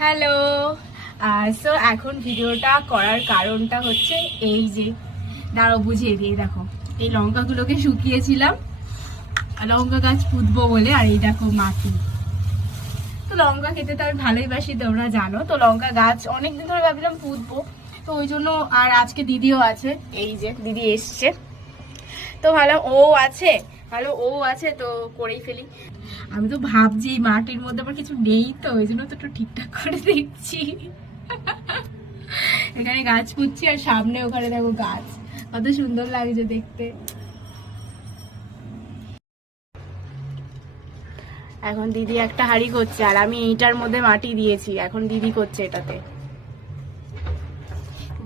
Hello so এখন ভিডিওটা করার কারণটা হচ্ছে এই যে, দাঁড়াও বুঝিয়ে দিয়ে দেখো। এই লঙ্কাগুলোকে শুকিয়েছিলাম। লঙ্কা গাছ পুঁতবো বলে, আর এই দেখো মাটি। তো লঙ্কা খেতে তো আমি ভালোই বাসি, তোমরা জানো। তো লঙ্কা গাছ অনেকদিন ধরে ভাবলাম পুঁতবো তো ওই জন্য আর আজকে দিদিও আছে। এই যে, দিদি এসছে। তো ভালো ও আছে। ভালো ও আছে, তো করেই ফেলি। আমি তো ভাবছি এই মাটির মধ্যে আমার কিছু নেই তো, ওই জন্য তো একটু ঠিকঠাক করে দেখছি। এখানে গাছ পুচ্ছি আর সামনে ওখানে দেখো গাছ। কত সুন্দর লাগছে দেখতে। এখন দিদি একটা হাড়ি করছে আর আমি এইটার মধ্যে মাটি দিয়েছি, এখন দিদি করছে এটাতে।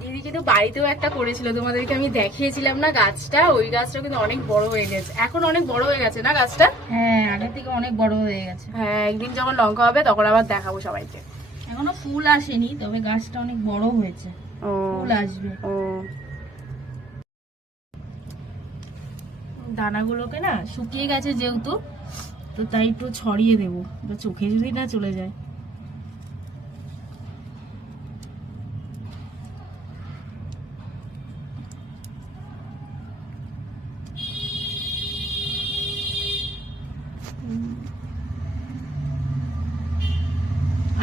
দিদি কিন্তু বাড়িতেও একটা করেছিল তোমাদেরকে আমি দেখিয়েছিলাম না গাছটা? ওই গাছটা কিন্তু অনেক বড় হয়ে গেছে। এখন অনেক বড় হয়ে গেছে না গাছটা? হ্যাঁ আগের থেকে অনেক বড় হয়ে গেছে। হ্যাঁ একদিন যখন লঙ্কা হবে তখন আবার দেখাবো সবাইকে। এখনও ফুল আসেনি তবে গাছটা অনেক বড় হয়েছে। ফুল আসবে। ও। দানাগুলোকে না শুকিয়ে গেছে যেহেতু তো তাই একটু ছড়িয়ে দেবো চোখে যদি না চলে যায়।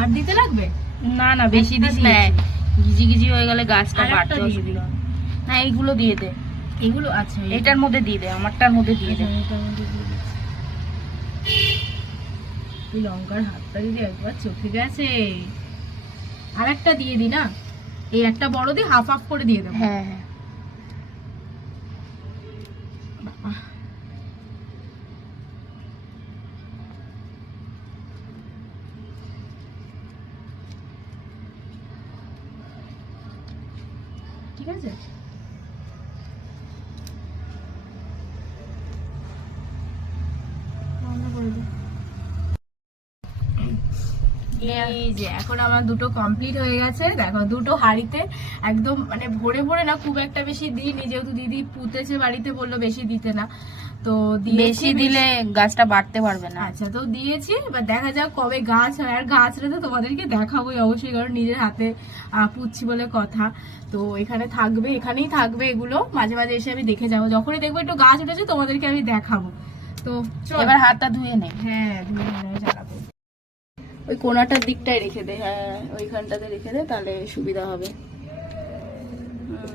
আর দিতে লাগবে? না না বেশি দিস না গিজি গিজি হয়ে গেলে গাছটা বাড়তে অসুবিধা। না এইগুলো দিয়ে দে। এগুলো আচ্ছা এটার মধ্যে দিয়ে দে আমারটার মধ্যে দিয়ে দে। আচ্ছা, এটার মধ্যে দিয়ে দিচ্ছি। এই লঙ্কার হাতটা যদি একবার চোখে গেছে। আর একটা দিয়ে দি না? এই একটা বড় দিয়ে হাফ হাফ করে দিয়ে দেবো। হ্যাঁ হ্যাঁ। ঠিক আছে এই যে এখন আমার দুটো কমপ্লিট হয়ে গেছে। দেখো দুটো হাঁড়িতে একদম মানে ভরে ভরে না খুব একটা বেশি দিইনি যেহেতু দিদি পুঁতেছে বাড়িতে বলল বেশি দিতে না। তো বেশি দিলে গাছটা বাড়তে পারবে না। আচ্ছা তো দিয়েছি এবার দেখা যাক কবে গাছ হয়। আর গাছটা তো তোমাদেরকে দেখাবোই অবশ্যই কারণ নিজের হাতে পুঁতছি বলে কথা। তো এখানে থাকবে এখানেই থাকবে এগুলো। মাঝে মাঝে এসে আমি দেখে যাব। যখনই দেখব একটু গাছ উঠেছে তোমাদেরকে আমি দেখাবো। তো। এবার হাতটা ধুয়ে নে। হ্যাঁ ধুয়ে ধুয়ে চালাবো ওই কোনাটার দিকটাই রেখে দে হ্যাঁ ওইখানটাতে রেখে দে, তাহলে সুবিধা হবে।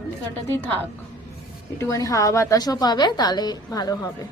ওইখানটাতেই থাক। একটুখানি হাওয়া বাতাসও পাবে, তাহলে ভালো হবে।